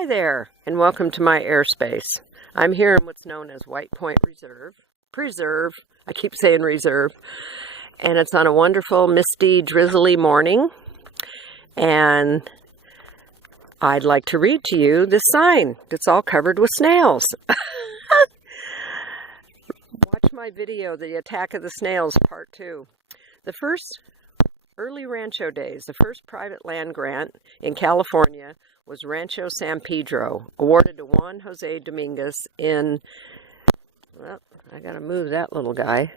Hi there, and welcome to my airspace. I'm here in what's known as White Point Preserve. I keep saying reserve. And it's on a wonderful, misty, drizzly morning. And I'd like to read to you this sign. It's all covered with snails. Watch my video, The Attack of the Snails, Part 2. The first early rancho days, the first private land grant in California was Rancho San Pedro, awarded to Juan Jose Dominguez in, well, I gotta move that little guy,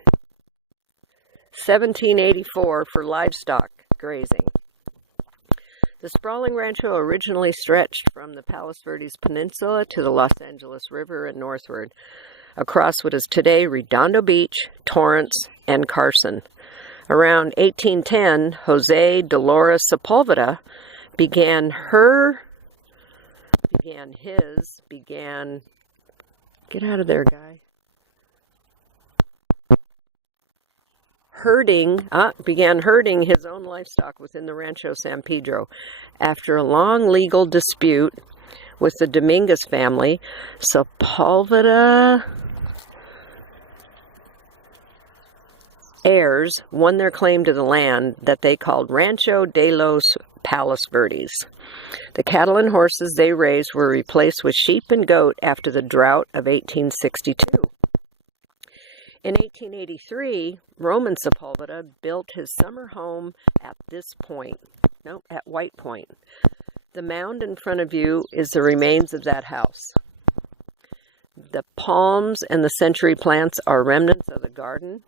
1784 for livestock grazing. The sprawling rancho originally stretched from the Palos Verdes Peninsula to the Los Angeles River and northward, across what is today Redondo Beach, Torrance, and Carson. Around 1810, Jose Dolores Sepulveda began herding his own livestock within the Rancho San Pedro. After a long legal dispute with the Dominguez family, Sepulveda heirs won their claim to the land that they called Rancho de los Palos Verdes. The cattle and horses they raised were replaced with sheep and goat after the drought of 1862. In 1883, Roman Sepulveda built his summer home at White Point. The mound in front of you is the remains of that house. The palms and the century plants are remnants of the garden.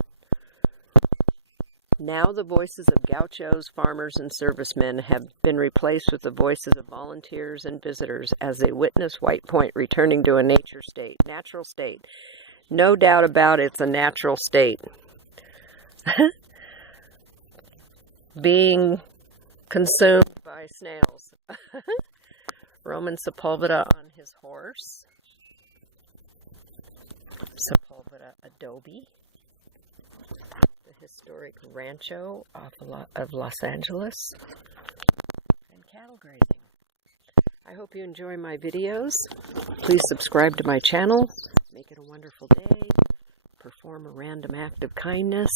Now the voices of gauchos, farmers, and servicemen have been replaced with the voices of volunteers and visitors as they witness White Point returning to a natural state. No doubt about it, it's a natural state. Being consumed by snails. Roman Sepulveda on his horse. Sepulveda adobe. Historic rancho of Los Angeles, and cattle grazing. I hope you enjoy my videos. Please subscribe to my channel. Make it a wonderful day. Perform a random act of kindness.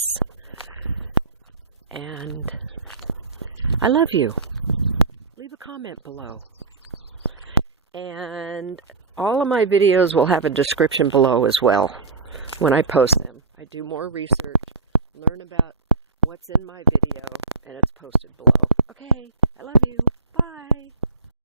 And I love you. Leave a comment below. And all of my videos will have a description below as well when I post them. I do more research. Learn about what's in my video, and it's posted below. Okay, I love you. Bye.